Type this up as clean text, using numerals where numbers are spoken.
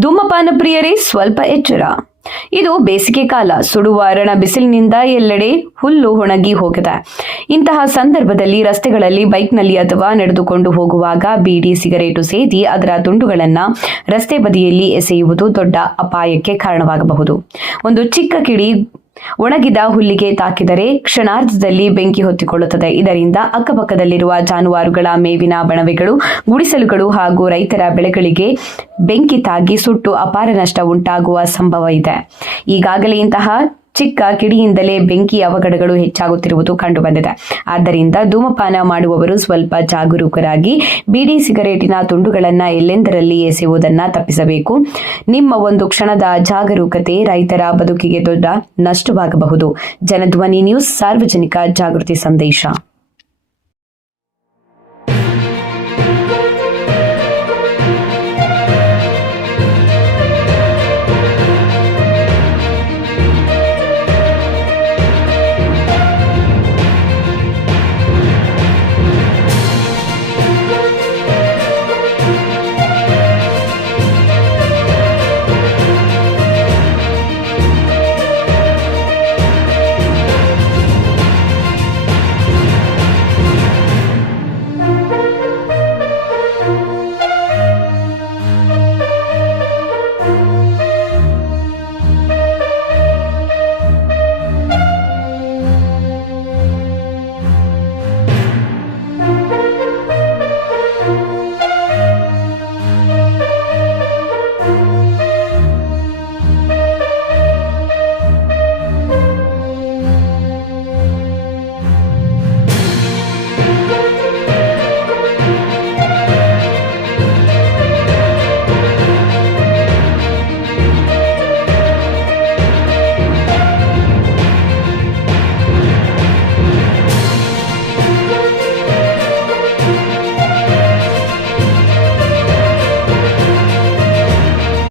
ಧೂಮಪಾನ ಪ್ರಿಯರೇ ಸ್ವಲ್ಪ ಎಚ್ಚರ. ಇದು ಬೇಸಿಗೆ ಕಾಲ. ಸುಡುವ ಅರಣ ಬಿಸಿಲಿನಿಂದ ಎಲ್ಲೆಡೆ ಹುಲ್ಲು ಒಣಗಿ ಹೋಗಿದೆ. ಇಂತಹ ಸಂದರ್ಭದಲ್ಲಿ ರಸ್ತೆಗಳಲ್ಲಿ ಬೈಕ್ನಲ್ಲಿ ಅಥವಾ ನಡೆದುಕೊಂಡು ಹೋಗುವಾಗ ಬೀಡಿ ಸಿಗರೇಟು ಸೇದಿ ಅದರ ತುಂಡುಗಳನ್ನು ರಸ್ತೆ ಬದಿಯಲ್ಲಿ ಎಸೆಯುವುದು ದೊಡ್ಡ ಅಪಾಯಕ್ಕೆ ಕಾರಣವಾಗಬಹುದು. ಒಂದು ಚಿಕ್ಕ ಕಿಡಿ ಒಣಗಿದ ಹುಲ್ಲಿಗೆ ತಾಕಿದರೆ ಕ್ಷಣಾರ್ಧದಲ್ಲಿ ಬೆಂಕಿ ಹೊತ್ತಿಕೊಳ್ಳುತ್ತದೆ. ಇದರಿಂದ ಅಕ್ಕಪಕ್ಕದಲ್ಲಿರುವ ಜಾನುವಾರುಗಳ ಮೇವಿನ ಬಣವೆಗಳು, ಗುಡಿಸಲುಗಳು ಹಾಗೂ ರೈತರ ಬೆಳೆಗಳಿಗೆ ಬೆಂಕಿ ತಾಗಿ ಸುಟ್ಟು ಅಪಾರ ನಷ್ಟ ಉಂಟಾಗುವ ಸಂಭವ ಇದೆ. ಈಗಾಗಲೇ ಇಂತಹ ಚಿಕ್ಕ ಕಿಡಿಯಿಂದಲೇ ಬೆಂಕಿ ಅವಘಡಗಳು ಹೆಚ್ಚಾಗುತ್ತಿರುವುದು ಕಂಡುಬಂದಿದೆ. ಆದ್ದರಿಂದ ಧೂಮಪಾನ ಮಾಡುವವರು ಸ್ವಲ್ಪ ಜಾಗರೂಕರಾಗಿ ಬೀಡಿ ಸಿಗರೇಟಿನ ತುಂಡುಗಳನ್ನು ಎಲ್ಲೆಂದರಲ್ಲಿ ಎಸೆಯುವುದನ್ನು ತಪ್ಪಿಸಬೇಕು. ನಿಮ್ಮ ಒಂದು ಕ್ಷಣದ ಜಾಗರೂಕತೆ ರೈತರ ಬದುಕಿಗೆ ದೊಡ್ಡ ನಷ್ಟವಾಗಬಹುದು. ಜನಧ್ವನಿ ನ್ಯೂಸ್ ಸಾರ್ವಜನಿಕ ಜಾಗೃತಿ ಸಂದೇಶ.